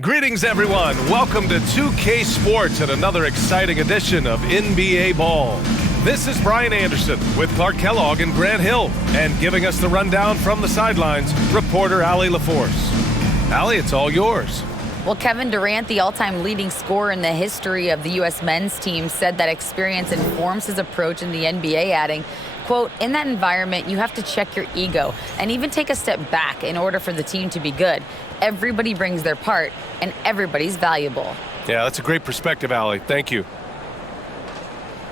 Greetings, everyone. Welcome to 2K Sports and another exciting edition of NBA Ball. This is Brian Anderson with Clark Kellogg and Grant Hill, and giving us the rundown from the sidelines, reporter Allie LaForce. Allie, it's all yours. Well, Kevin Durant, the all-time leading scorer in the history of the U.S. men's team, said that experience informs his approach in the NBA, adding, quote, "In that environment, you have to check your ego and even take a step back in order for the team to be good. Everybody brings their part, and everybody's valuable." Yeah, that's a great perspective, Allie. Thank you.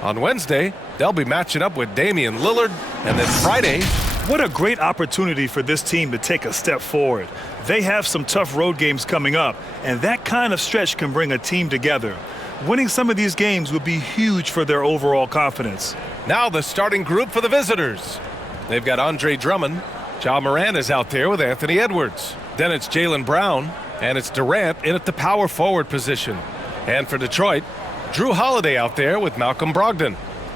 On Wednesday, they'll be matching up with Damian Lillard, and then Friday. What a great opportunity for this team to take a step forward. They have some tough road games coming up, and that kind of stretch can bring a team together. Winning some of these games would be huge for their overall confidence. Now the starting group for the visitors. They've got Andre Drummond. Ja Morant is out there with Anthony Edwards. Then it's Jaylen Brown, and it's Durant in at the power forward position. And for Detroit, Drew Holiday out there with Malcolm Brogdon.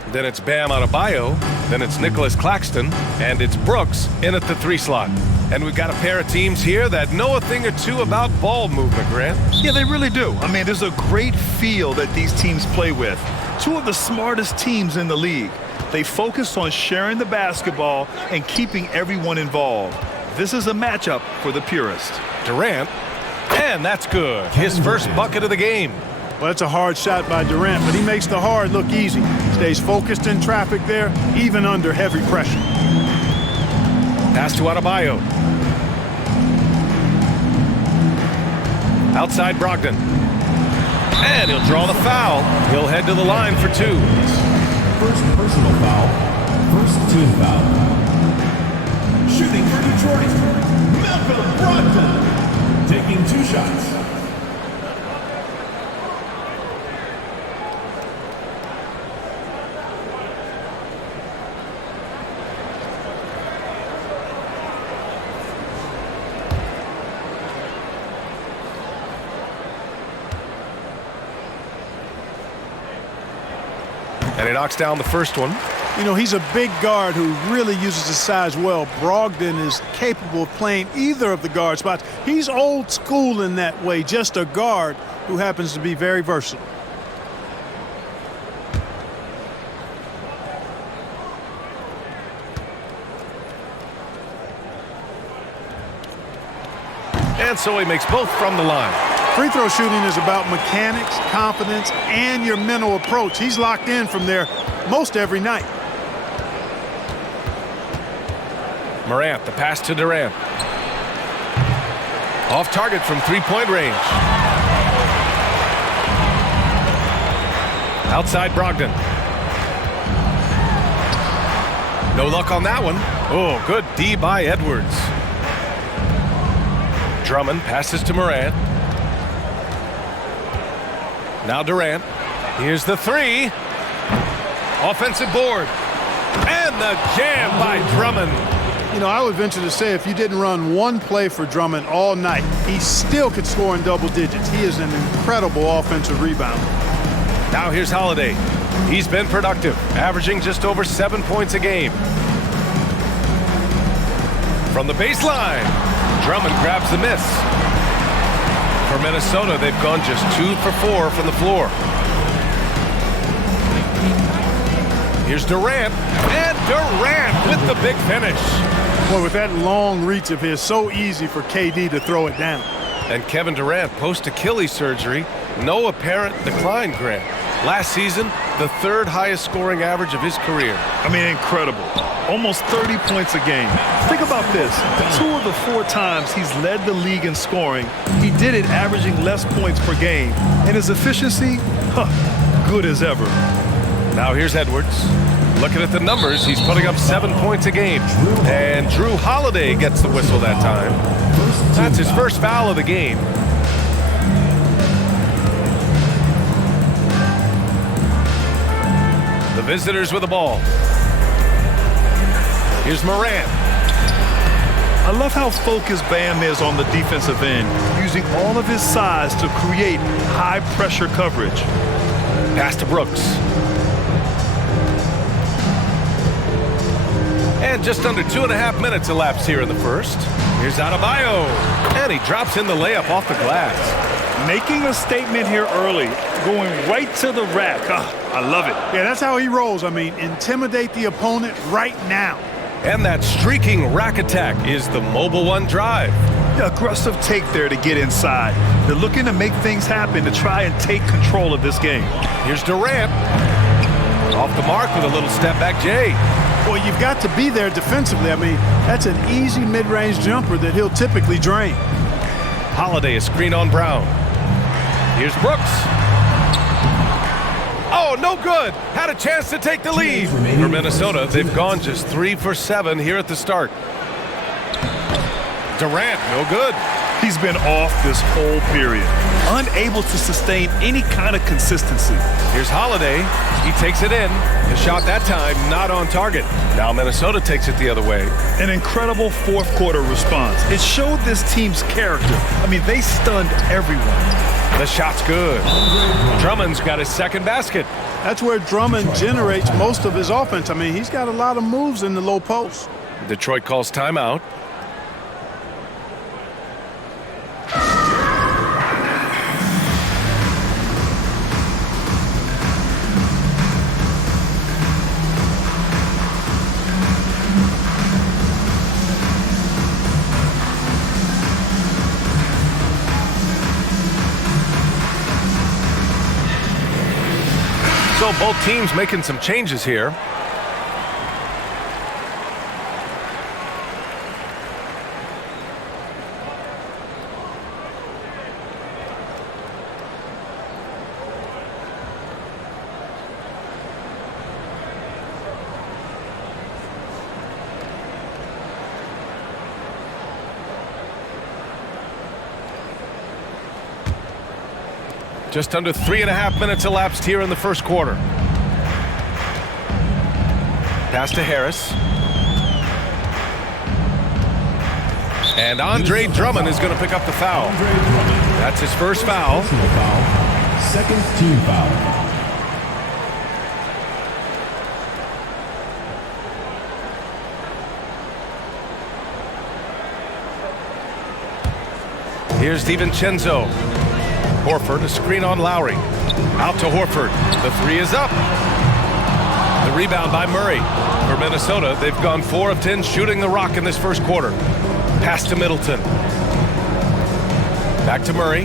Then it's Bam Adebayo. Then it's Nicholas Claxton, and it's Brooks in at the 3 slot. And we've got a pair of teams here that know a thing or two about ball movement, Grant. Yeah, they really do. I mean, there's a great feel that these teams play with. Two of the smartest teams in the league. They focus on sharing the basketball and keeping everyone involved. This is a matchup for the purist. Durant, and that's good. His first bucket of the game. Well, that's a hard shot by Durant, but he makes the hard look easy. Stays focused in traffic there, even under heavy pressure. Pass to Adebayo. Outside Brogdon. And he'll draw the foul. He'll head to the line for 2. First personal foul. First team foul. Shooting for Detroit, Malcolm Brogdon. Taking 2 shots. And he knocks down the first one. You know, he's a big guard who really uses his size well. Brogdon is capable of playing either of the guard spots. He's old school in that way, just a guard who happens to be very versatile. And so he makes both from the line. Free throw shooting is about mechanics, confidence, and your mental approach. He's locked in from there most every night. Morant, the pass to Durant. Off target from 3-point range. Outside Brogdon. No luck on that one. Oh, good D by Edwards. Drummond passes to Morant. Now Durant. Here's the 3. Offensive board. And the jam by Drummond. You know, I would venture to say if you didn't run one play for Drummond all night, he still could score in double digits. He is an incredible offensive rebounder. Now here's Holiday. He's been productive, averaging just over 7 points a game. From the baseline, Drummond grabs the miss. For Minnesota, they've gone just 2 for 4 from the floor. Here's Durant, and Durant with the big finish. Boy, with that long reach of his, so easy for KD to throw it down. And Kevin Durant, post-Achilles surgery, no apparent decline, Grant. Last season, the 3rd highest scoring average of his career. I mean, incredible. Almost 30 points a game. Think about this. 2 of the 4 times he's led the league in scoring, he did it averaging less points per game. And his efficiency, good as ever. Now here's Edwards. Looking at the numbers, he's putting up 7 points a game. And Drew Holiday gets the whistle that time. That's his first foul of the game. The visitors with the ball. Here's Morant. I love how focused Bam is on the defensive end, using all of his size to create high-pressure coverage. Pass to Brooks. And just under 2.5 minutes elapsed here in the first. Here's Adebayo. And he drops in the layup off the glass. Making a statement here early, going right to the rack. I love it. Yeah, that's how he rolls. I mean, intimidate the opponent right now. And that streaking rack attack is the Mobile One drive. The aggressive take there to get inside. They're looking to make things happen to try and take control of this game. Here's Durant. Off the mark with a little step back J. Well, you've got to be there defensively. I mean, that's an easy mid-range jumper that he'll typically drain. Holiday, a screen on Brown. Here's Brooks. Oh, no good. Had a chance to take the lead. For Minnesota, they've gone just 3 for 7 here at the start. Durant, no good. He's been off this whole period, unable to sustain any kind of consistency. Here's Holiday. He takes it in. The shot that time not on target. Now Minnesota takes it the other way. An incredible fourth quarter response. It showed this team's character. I mean, they stunned everyone. The shot's good. Drummond's got his second basket. That's where Drummond generates most of his offense. I mean, he's got a lot of moves in the low post. Detroit calls timeout. So both teams making some changes here. Just under 3.5 minutes elapsed here in the first quarter. Pass to Harris. And Andre Drummond is going to pick up the foul. That's his first foul. Second team foul. Here's DiVincenzo. Horford, a screen on Lowry. Out to Horford. The three is up. The rebound by Murray. For Minnesota, they've gone 4 of 10 shooting the rock in this first quarter. Pass to Middleton. Back to Murray.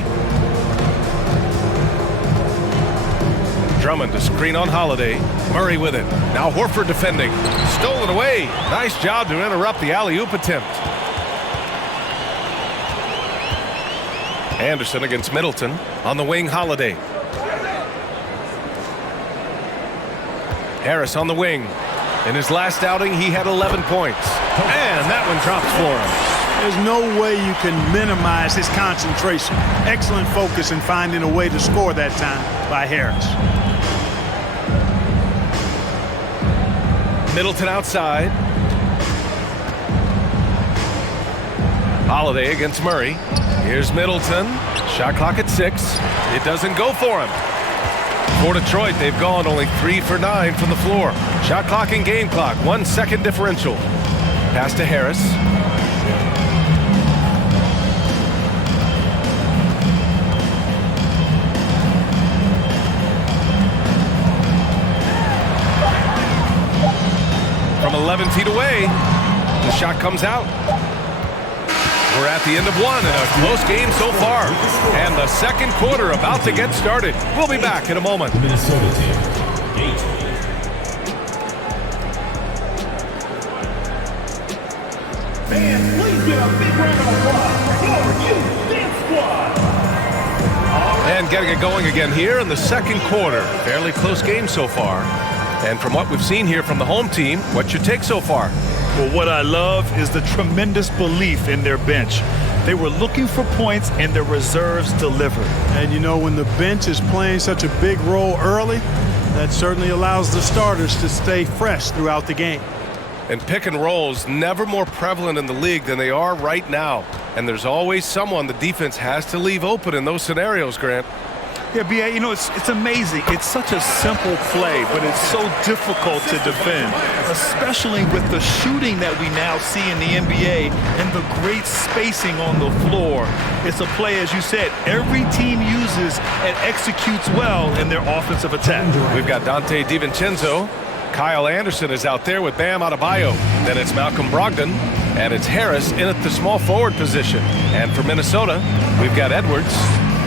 Drummond, a screen on Holiday. Murray with it. Now Horford defending. Stolen away. Nice job to interrupt the alley-oop attempt. Anderson against Middleton. On the wing, Holiday. Harris on the wing. In his last outing, he had 11 points. And that one drops for him. There's no way you can minimize his concentration. Excellent focus in finding a way to score that time by Harris. Middleton outside. Holiday against Murray. Here's Middleton. Shot clock at 6. It doesn't go for him. For Detroit, they've gone only 3 for 9 from the floor. Shot clock and game clock, 1 second differential. Pass to Harris. From 11 feet away, the shot comes out. We're at the end of one and a close game so far. And the second quarter about to get started. We'll be back in a moment. The Minnesota team. 8. Fans, please give a big round of applause for your youth dance squad. And getting it going again here in the second quarter. Fairly close game so far. And from what we've seen here from the home team, what's your take so far? Well, what I love is the tremendous belief in their bench. They were looking for points, and their reserves delivered. And you know, when the bench is playing such a big role early, that certainly allows the starters to stay fresh throughout the game. And pick and rolls never more prevalent in the league than they are right now. And there's always someone the defense has to leave open in those scenarios, Grant. Yeah, B.A., you know, it's amazing. It's such a simple play, but it's so difficult to defend, especially with the shooting that we now see in the NBA and the great spacing on the floor. It's a play, as you said, every team uses and executes well in their offensive attack. We've got Dante DiVincenzo. Kyle Anderson is out there with Bam Adebayo. Then it's Malcolm Brogdon, and it's Harris in at the small forward position. And for Minnesota, we've got Edwards.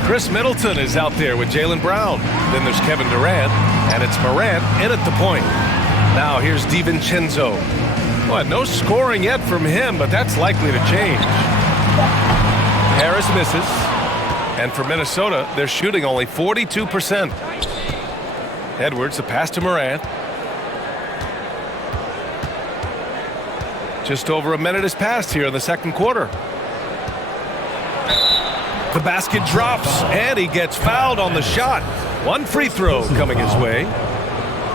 Chris Middleton is out there with Jaylen Brown. Then there's Kevin Durant, and it's Morant in at the point. Now here's DiVincenzo. Well, no scoring yet from him, but that's likely to change. Harris misses. And for Minnesota, they're shooting only 42%. Edwards, a pass to Morant. Just over a minute has passed here in the second quarter. The basket drops, and he gets fouled on the shot. One free throw coming his way.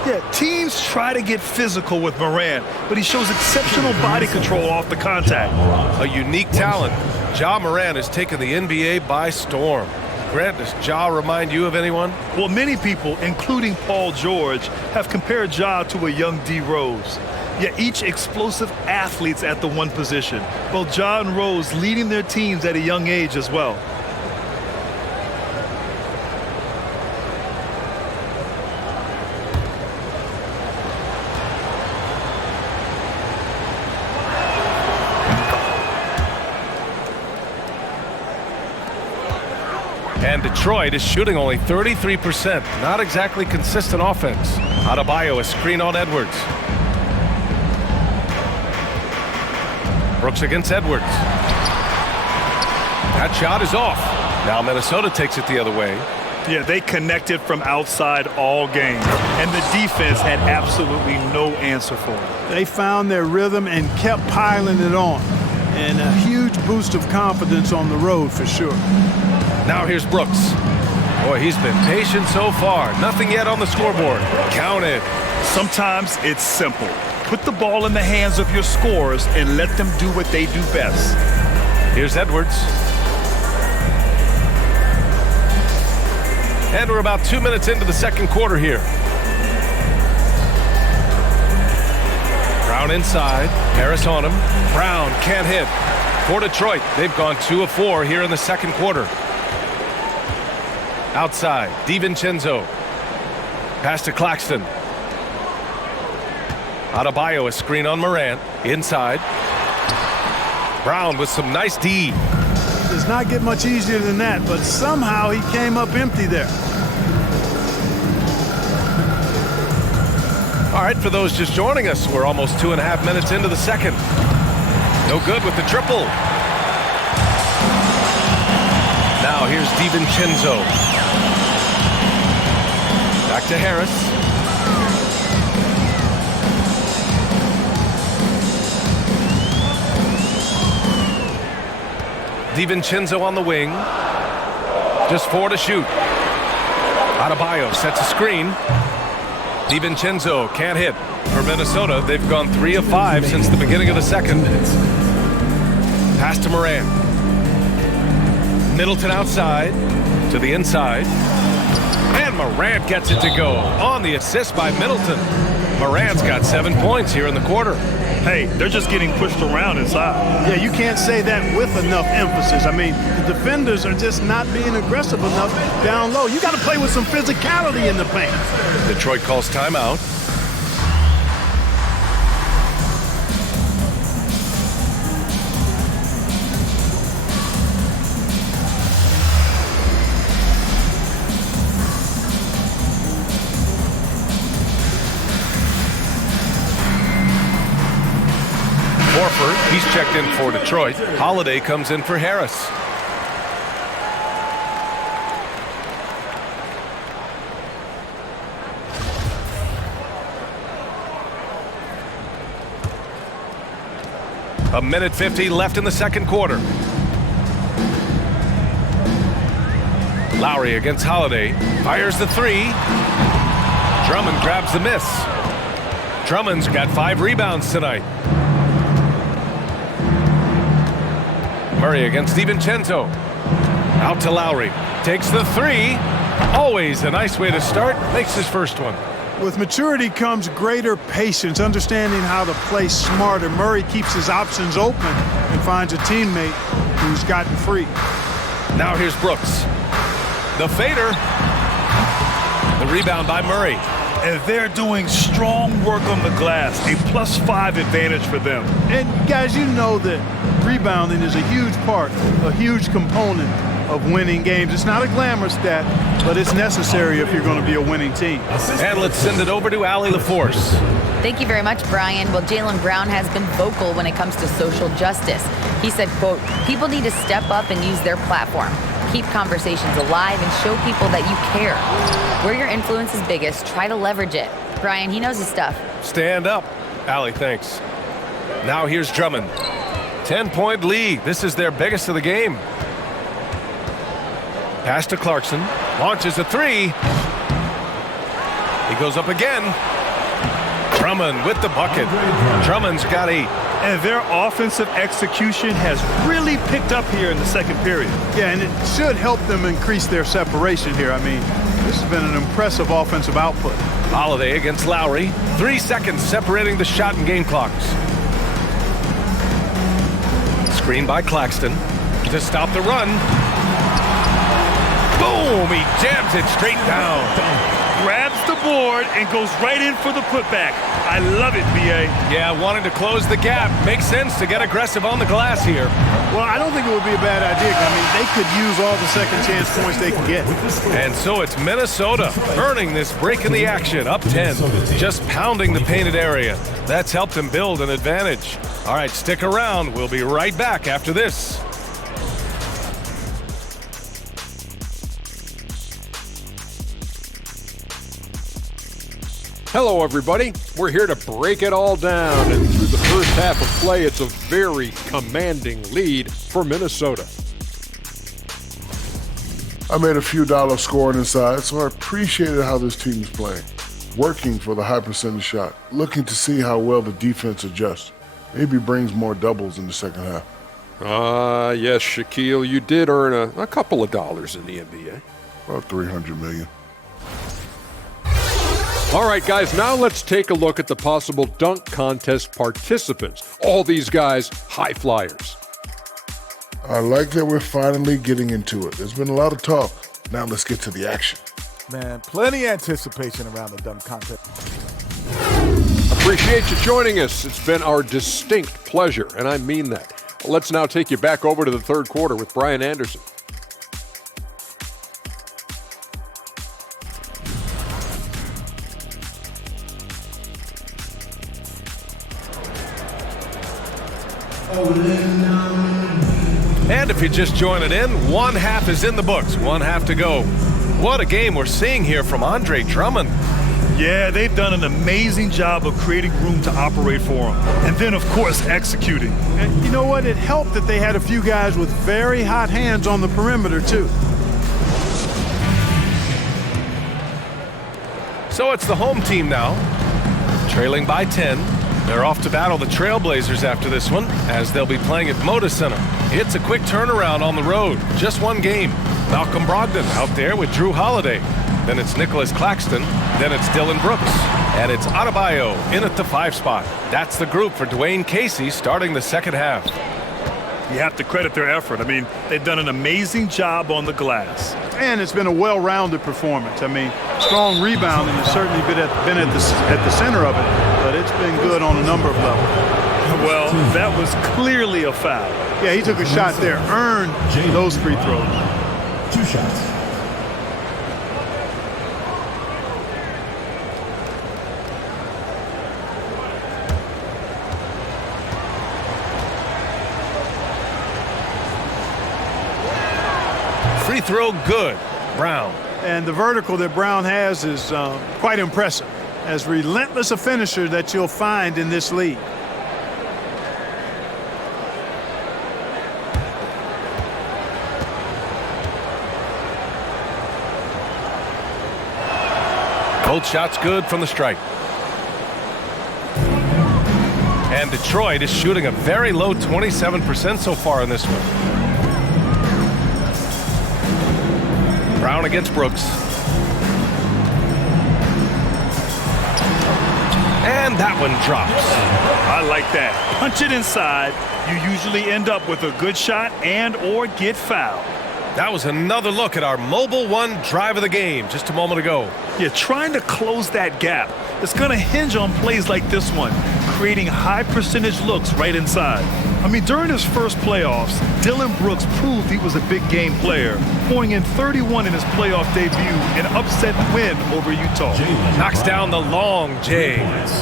Yeah, teams try to get physical with Morant, but he shows exceptional body control off the contact. A unique talent. Ja Morant has taken the NBA by storm. Grant, does Ja remind you of anyone? Well, many people, including Paul George, have compared Ja to a young D. Rose. Yet each explosive athletes at the one position. Both Ja and Rose leading their teams at a young age as well. And Detroit is shooting only 33%. Not exactly consistent offense. Adebayo, a screen on Edwards. Brooks against Edwards. That shot is off. Now Minnesota takes it the other way. Yeah, they connected from outside all game, and the defense had absolutely no answer for it. They found their rhythm and kept piling it on. And a huge boost of confidence on the road for sure. Now here's Brooks. Boy, he's been patient so far. Nothing yet on the scoreboard. Counted. Sometimes it's simple. Put the ball in the hands of your scorers and let them do what they do best. Here's Edwards. And we're about 2 minutes into the second quarter here. Brown inside. Harris on him. Brown can't hit. For Detroit, they've gone 2 of 4 here in the second quarter. Outside, DiVincenzo. Pass to Claxton. Adebayo, a screen on Morant. Inside. Brown with some nice D. Does not get much easier than that, but somehow he came up empty there. All right, for those just joining us, we're almost 2.5 minutes into the second. No good with the triple. Now here's DiVincenzo. Back to Harris. DiVincenzo on the wing. Just 4 to shoot. Adebayo sets a screen. DiVincenzo can't hit. For Minnesota, they've gone 3 of 5 since the beginning of the second. Pass to Morant. Middleton outside to the inside. And Morant gets it to go on the assist by Middleton. Morant's got 7 points here in the quarter. Hey, they're just getting pushed around inside. Yeah, you can't say that with enough emphasis. I mean, the defenders are just not being aggressive enough down low. You got to play with some physicality in the paint. Detroit calls timeout. Horford, he's checked in for Detroit. Holiday comes in for Harris. A minute 50 left in the second quarter. Lowry against Holiday. Fires the 3. Drummond grabs the miss. Drummond's got 5 rebounds tonight. Murray against DiVincenzo. Out to Lowry. Takes the 3. Always a nice way to start. Makes his first one. With maturity comes greater patience, understanding how to play smarter. Murray keeps his options open and finds a teammate who's gotten free. Now here's Brooks. The fader. The rebound by Murray. And they're doing strong work on the glass, a +5 advantage for them. And guys, you know that rebounding is a huge part, a huge component of winning games. It's not a glamour stat, but it's necessary if you're going to be a winning team. And let's send it over to Allie LaForce. Thank you very much, Brian. Well, Jaylen Brown has been vocal when it comes to social justice. He said, quote, people need to step up and use their platform. Keep conversations alive and show people that you care. Where your influence is biggest, try to leverage it. Brian, he knows his stuff. Stand up. Allie, thanks. Now here's Drummond. 10-point lead. This is their biggest of the game. Pass to Clarkson. Launches a three. He goes up again. Drummond with the bucket. Drummond's got 8. And their offensive execution has really picked up here in the second period. Yeah, and it should help them increase their separation here. I mean, this has been an impressive offensive output. Holiday against Lowry. 3 seconds separating the shot and game clocks. Screen by Claxton to stop the run. Boom! He jams it straight down. Grabs the board and goes right in for the putback. I love it, B.A. Yeah, wanting to close the gap. Makes sense to get aggressive on the glass here. Well, I don't think it would be a bad idea. I mean, they could use all the second chance points they can get. And so it's Minnesota earning this break in the action, up 10. Just pounding the painted area. That's helped them build an advantage. All right, stick around. We'll be right back after this. Hello, everybody. We're here to break it all down, and through the first half of play, it's a very commanding lead for Minnesota. I made a few dollars scoring inside, so I appreciated how this team is playing. Working for the high percentage shot, looking to see how well the defense adjusts. Maybe brings more doubles in the second half. Yes, Shaquille, you did earn a couple of dollars in the NBA. About $300 million. All right, guys, now let's take a look at the possible dunk contest participants. All these guys, high flyers. I like that we're finally getting into it. There's been a lot of talk. Now let's get to the action. Man, plenty of anticipation around the dunk contest. Appreciate you joining us. It's been our distinct pleasure, and I mean that. Let's now take you back over to the third quarter with Brian Anderson. And if you're just joining in, one half is in the books, one half to go. What a game we're seeing here from Andre Drummond. Yeah, they've done an amazing job of creating room to operate for him. And then, of course, executing. And you know what? It helped that they had a few guys with very hot hands on the perimeter, too. So it's the home team now, trailing by 10. They're off to battle the Trailblazers after this one, as they'll be playing at Moda Center. It's a quick turnaround on the road. Just one game. Malcolm Brogdon out there with Drew Holiday. Then it's Nicholas Claxton. Then it's Dylan Brooks. And it's Adebayo in at the 5 spot. That's the group for Dwayne Casey starting the second half. You have to credit their effort. I mean, they've done an amazing job on the glass. And it's been a well-rounded performance. I mean, strong rebounding has certainly been at the center of it, but it's been good on a number of levels. Well, that was clearly a foul. Yeah, he took a shot there, earned those free throws. 2 shots. Free throw good. Brown. And the vertical that Brown has is quite impressive. As relentless a finisher that you'll find in this league. Both shots good from the stripe. And Detroit is shooting a very low 27% so far in this one. Brown against Brooks. And that one drops. I like that. Punch it inside. You usually end up with a good shot and or get fouled. That was another look at our Mobile One drive of the game just a moment ago. Yeah, trying to close that gap. It's going to hinge on plays like this one, creating high percentage looks right inside. I mean, during his first playoffs, Dillon Brooks proved he was a big game player, going in 31 in his playoff debut, an upset win over Utah. Knocks down the long J.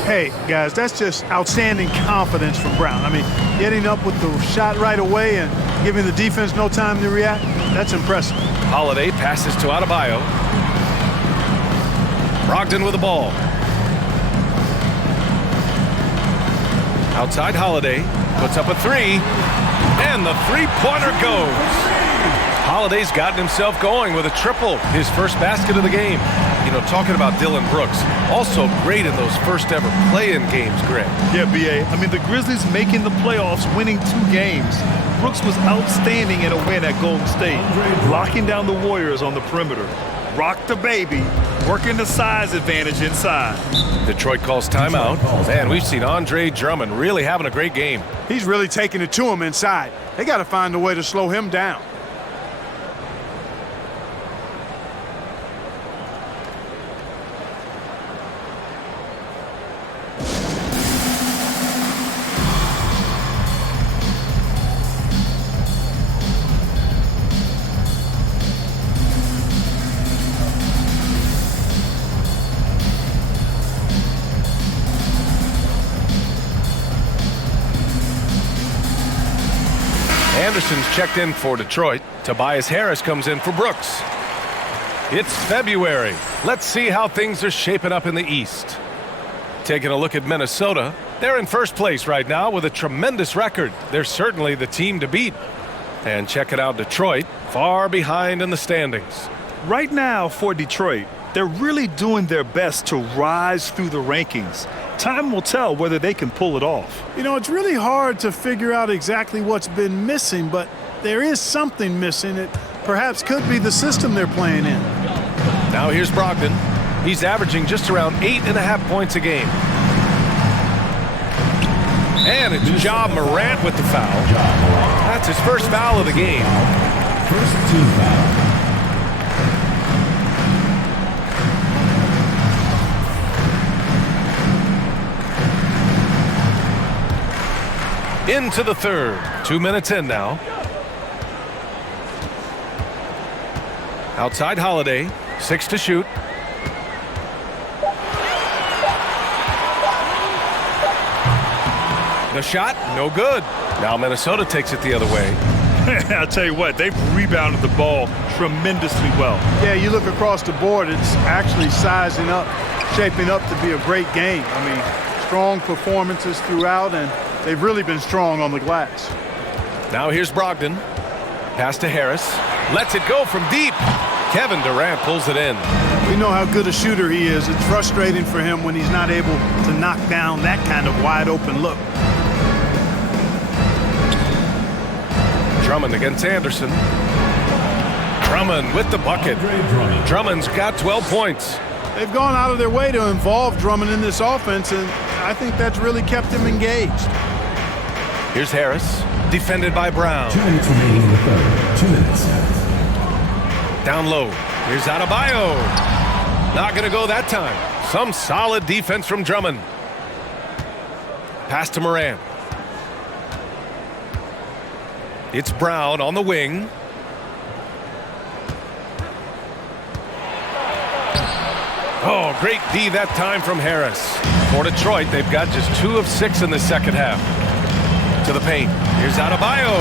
Hey, guys, that's just outstanding confidence from Brown. I mean, getting up with the shot right away and giving the defense no time to react, that's impressive. Holiday passes to Adebayo. Brogdon with the ball. Outside Holiday, puts up a three, and the three-pointer goes. Holiday's gotten himself going with a triple, his first basket of the game. You know, talking about Dillon Brooks, also great in those first ever play-in games, Greg. Yeah, B.A. I mean, the Grizzlies making the playoffs, winning 2 games. Brooks was outstanding in a win at Golden State, locking down the Warriors on the perimeter. Rock the baby, working the size advantage inside. Detroit calls timeout. Man, we've seen Andre Drummond really having a great game. He's really taking it to him inside. They got to find a way to slow him down. Anderson's checked in for Detroit. Tobias Harris comes in for Brooks. It's February. Let's see how things are shaping up in the East. Taking a look at Minnesota, they're in first place right now with a tremendous record. They're certainly the team to beat. And checking out Detroit, far behind in the standings. Right now for Detroit, they're really doing their best to rise through the rankings. Time will tell whether they can pull it off. You know, it's really hard to figure out exactly what's been missing, but there is something missing. It perhaps could be the system they're playing in. Now here's Brogdon. He's averaging just around 8.5 points a game. And it's Ja Morant with the foul. That's his first foul of the game. First team foul. Into the third. 2 minutes in now. Outside Holiday. 6 to shoot. The shot, no good. Now Minnesota takes it the other way. I'll tell you what, they've rebounded the ball tremendously well. Yeah, you look across the board, it's actually sizing up, shaping up to be a great game. I mean, strong performances throughout, and they've really been strong on the glass. Now here's Brogdon. Pass to Harris. Lets it go from deep. Kevin Durant pulls it in. We know how good a shooter he is. It's frustrating for him when he's not able to knock down that kind of wide open look. Drummond against Anderson. Drummond with the bucket. Drummond's got 12 points. They've gone out of their way to involve Drummond in this offense, and I think that's really kept him engaged. Here's Harris, defended by Brown. 2 minutes remaining in the third. 2 minutes. Down low. Here's Adebayo. Not going to go that time. Some solid defense from Drummond. Pass to Morant. It's Brown on the wing. Oh, great D that time from Harris. For Detroit, they've got just 2 of 6 in the second half. To the paint. Here's Adebayo.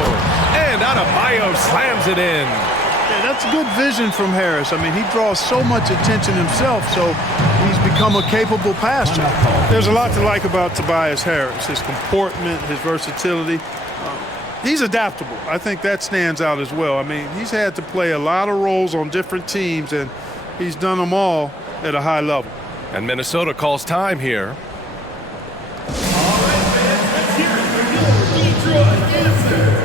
And Adebayo slams it in. Yeah, that's good vision from Harris. I mean, he draws so much attention himself, so he's become a capable passer. There's a lot to like about Tobias Harris, his comportment, his versatility. He's adaptable. I think that stands out as well. I mean, he's had to play a lot of roles on different teams, and he's done them all at a high level. And Minnesota calls time here. All right, fans, let's hear it for your Detroit answer.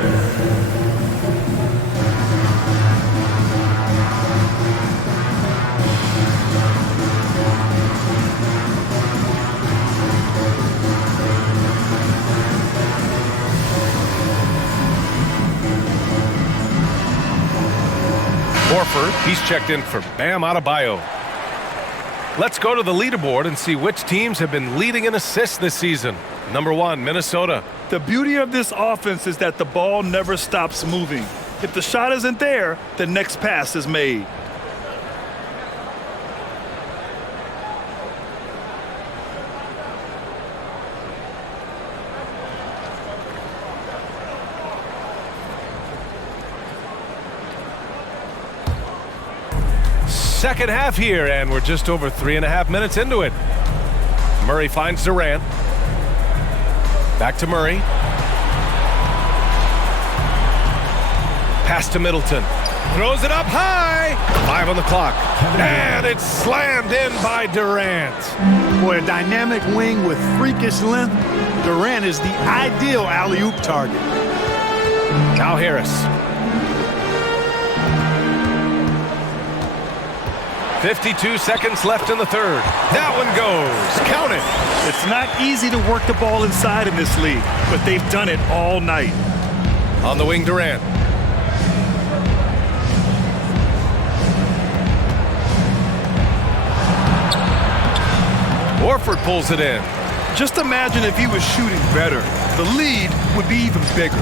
Horford, he's checked in for Bam Adebayo. Let's go to the leaderboard and see which teams have been leading in assists this season. Number 1, Minnesota. The beauty of this offense is that the ball never stops moving. If the shot isn't there, the next pass is made. Second half here, and we're just over 3.5 minutes into it. Murray finds Durant. Back to Murray. Pass to Middleton. Throws it up high. 5 on the clock. And it's slammed in by Durant. Boy, a dynamic wing with freakish length. Durant is the ideal alley-oop target. Now Harris. 52 seconds left in the third. That one goes. Count it. It's not easy to work the ball inside in this league, but they've done it all night. On the wing, Durant. Horford pulls it in. Just imagine if he was shooting better. The lead would be even bigger.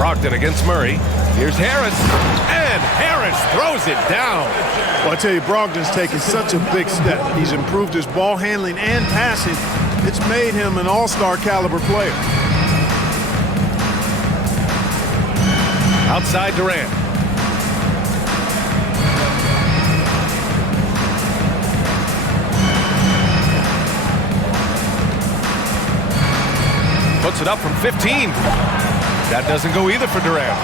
Brogdon against Murray. Here's Harris, and Harris throws it down. Well, I tell you, Brogdon's taken such a big step. He's improved his ball handling and passing. It's made him an all-star caliber player. Outside Durant. Puts it up from 15. That doesn't go either for Durant.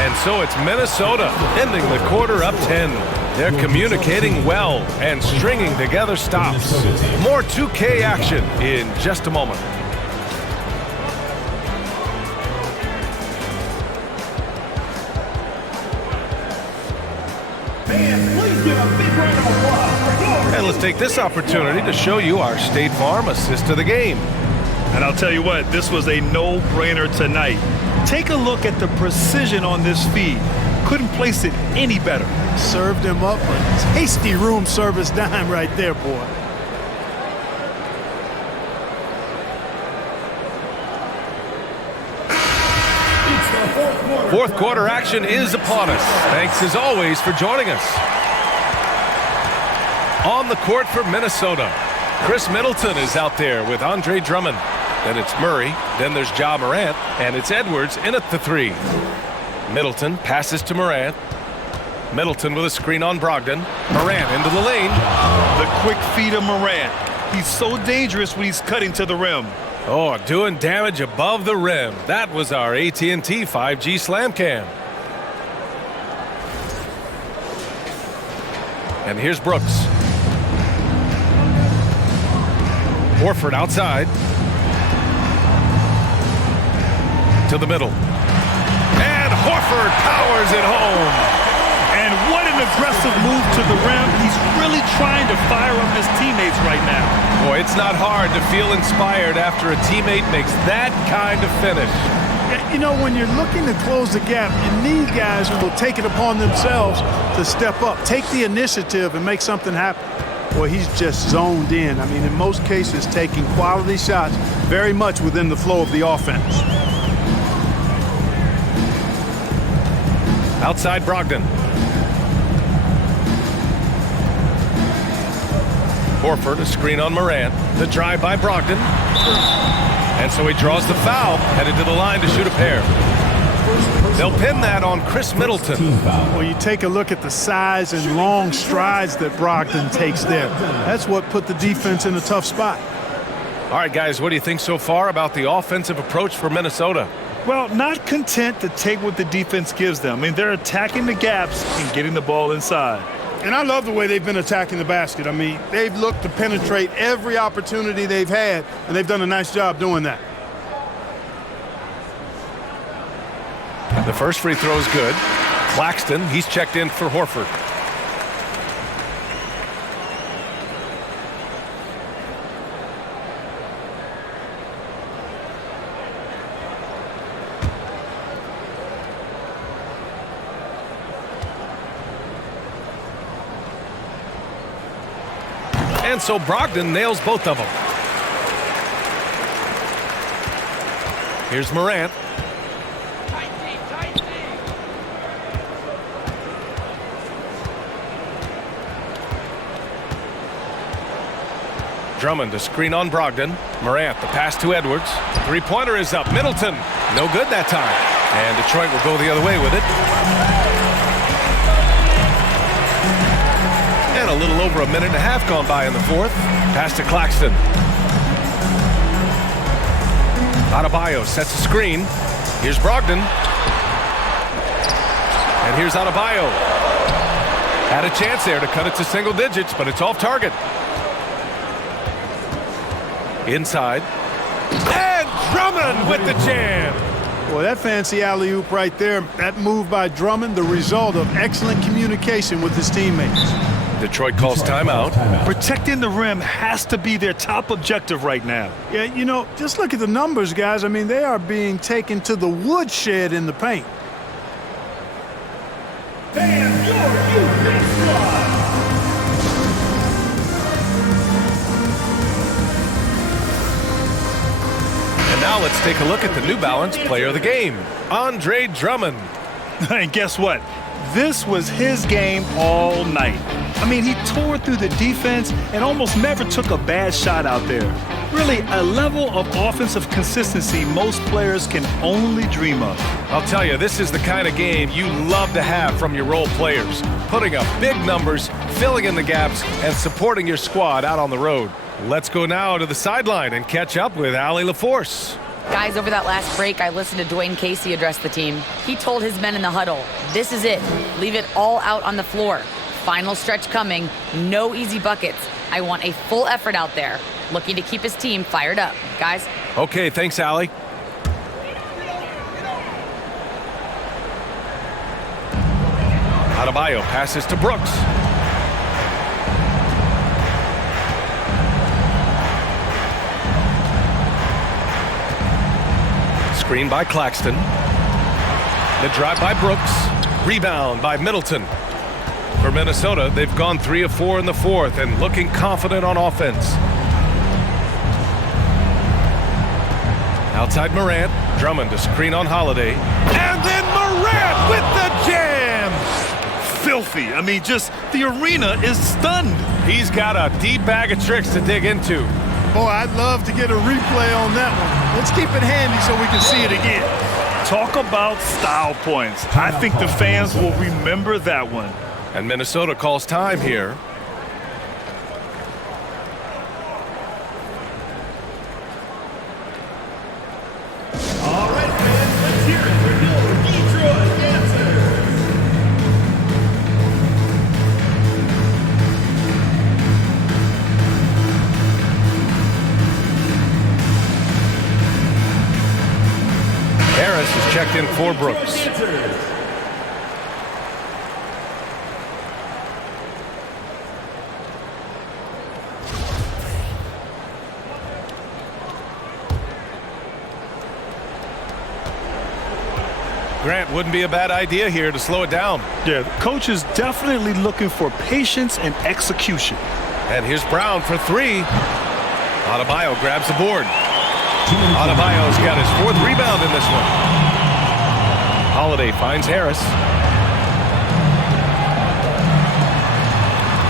And so it's Minnesota ending the quarter up 10. They're communicating well and stringing together stops. More 2K action in just a moment. And let's take this opportunity to show you our State Farm assist of the game. And I'll tell you what, this was a no-brainer tonight. Take a look at the precision on this feed. Couldn't place it any better. Served him up a tasty room service dime right there, boy. Fourth quarter action is upon us. Thanks as always for joining us. On the court for Minnesota, Chris Middleton is out there with Andre Drummond. Then it's Murray, then there's Ja Morant, and it's Edwards in at the 3. Middleton passes to Morant. Middleton with a screen on Brogdon. Morant into the lane. The quick feed of Morant. He's so dangerous when he's cutting to the rim. Oh, doing damage above the rim. That was our AT&T 5G Slam Cam. And here's Brooks. Horford outside. To the middle. And Horford powers it home. And what an aggressive move to the rim. He's really trying to fire up his teammates right now. Boy, it's not hard to feel inspired after a teammate makes that kind of finish. You know, when you're looking to close the gap, you need guys who will take it upon themselves to step up, take the initiative, and make something happen. Boy, he's just zoned in. I mean, in most cases, taking quality shots very much within the flow of the offense. Outside Brogdon. Horford, a screen on Morant. The drive by Brogdon. And so he draws the foul, headed to the line to shoot a pair. They'll pin that on Chris Middleton. Well, you take a look at the size and long strides that Brogdon takes there. That's what put the defense in a tough spot. All right, guys, what do you think so far about the offensive approach for Minnesota? Well, not content to take what the defense gives them. I mean, they're attacking the gaps and getting the ball inside. And I love the way they've been attacking the basket. I mean, they've looked to penetrate every opportunity they've had, and they've done a nice job doing that. The first free throw is good. Claxton, he's checked in for Horford. And so Brogdon nails both of them. Here's Morant. Drummond to screen on Brogdon. Morant, the pass to Edwards. Three-pointer is up. Middleton, no good that time. And Detroit will go the other way with it. And a little over a minute and a half gone by in the fourth. Pass to Claxton. Adebayo sets a screen. Here's Brogdon. And here's Adebayo. Had a chance there to cut it to single digits, but it's off target. Inside. And Drummond with the jam. Boy, that fancy alley-oop right there, that move by Drummond, the result of excellent communication with his teammates. Detroit calls timeout. Protecting the rim has to be their top objective right now. Yeah, you know, just look at the numbers, guys. I mean, they are being taken to the woodshed in the paint. And your Hoop squad. And now let's take a look at the New Balance player of the game, Andre Drummond. And guess what? This was his game all night. I mean, he tore through the defense and almost never took a bad shot out there. Really, a level of offensive consistency most players can only dream of. I'll tell you, this is the kind of game you love to have from your role players. Putting up big numbers, filling in the gaps, and supporting your squad out on the road. Let's go now to the sideline and catch up with Allie LaForce. Guys, over that last break, I listened to Dwayne Casey address the team. He told his men in the huddle, this is it. Leave it all out on the floor. Final stretch coming. No easy buckets. I want a full effort out there. Looking to keep his team fired up. Guys? Okay, thanks, Allie. Adebayo passes to Brooks. Screen by Claxton. The drive by Brooks. Rebound by Middleton. For Minnesota, they've gone 3 of 4 in the fourth and looking confident on offense. Outside Morant. Drummond to screen on Holiday. And then Morant with the jam! Filthy. I mean, just the arena is stunned. He's got a deep bag of tricks to dig into. Boy, I'd love to get a replay on that one. Let's keep it handy so we can see it again. Talk about style points. I think the fans will remember that one. And Minnesota calls time here. All right, fans, let's hear it for your Detroit answer. Harris is checked in for Brooks. Grant, wouldn't be a bad idea here to slow it down. Yeah, the coach is definitely looking for patience and execution. And here's Brown for 3. Adebayo grabs the board. Adebayo's got his 4th rebound in this one. Holiday finds Harris.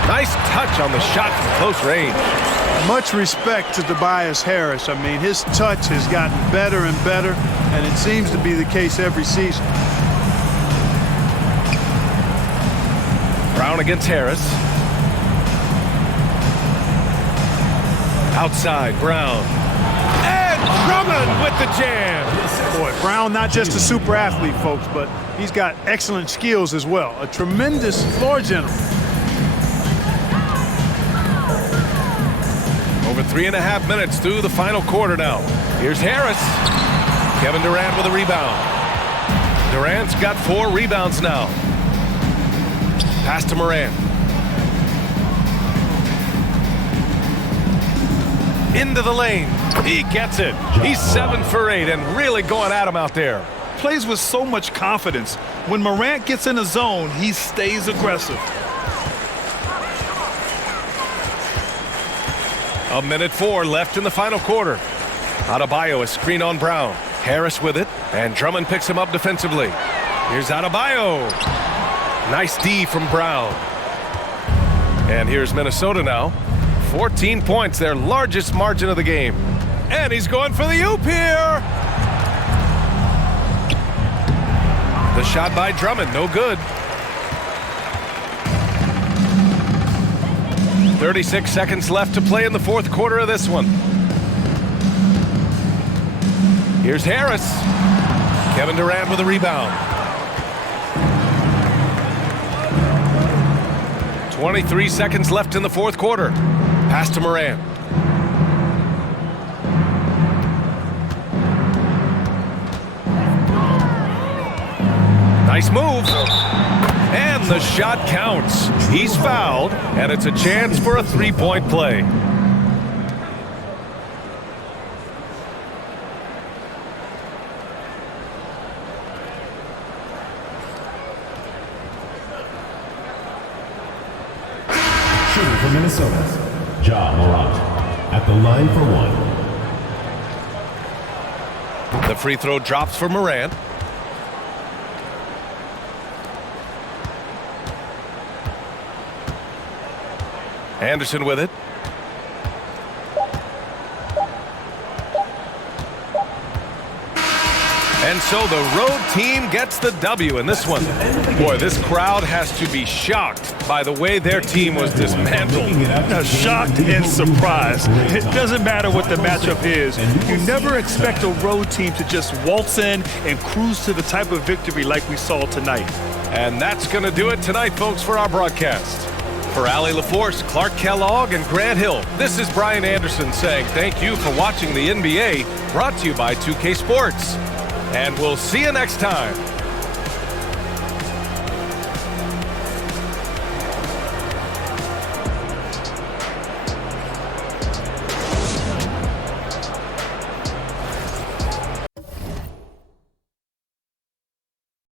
Nice touch on the shot from close range. Much respect to Tobias Harris. I mean, his touch has gotten better and better, and it seems to be the case every season. Brown against Harris. Outside, Brown. And Drummond with the jam. Boy, Brown not just a super athlete, folks, but he's got excellent skills as well. A tremendous floor general. Over 3.5 minutes through the final quarter now. Here's Harris. Kevin Durant with a rebound. Durant's got 4 rebounds now. Pass to Morant. Into the lane. He gets it. He's 7 for 8 and really going at him out there. Plays with so much confidence. When Morant gets in a zone, he stays aggressive. 1:04 left in the final quarter. Adebayo, a screen on Brown. Harris with it, and Drummond picks him up defensively. Here's Adebayo. Nice D from Brown. And here's Minnesota now. 14 points, their largest margin of the game. And he's going for the oop here. The shot by Drummond, no good. 36 seconds left to play in the fourth quarter of this one. Here's Harris. Kevin Durant with a rebound. 23 seconds left in the fourth quarter. Pass to Morant. Nice move. And the shot counts. He's fouled, and it's a chance for a three-point play. Shooting for Minnesota, Ja Morant at the line for one. The free throw drops for Morant. Anderson with it. And so the road team gets the W in this one. Boy, this crowd has to be shocked by the way their team was dismantled. Shocked and surprised. It doesn't matter what the matchup is. You never expect a road team to just waltz in and cruise to the type of victory like we saw tonight. And that's going to do it tonight, folks, for our broadcast. For Allie LaForce, Clark Kellogg, and Grant Hill, this is Brian Anderson saying thank you for watching the NBA, brought to you by 2K Sports. And we'll see you next time.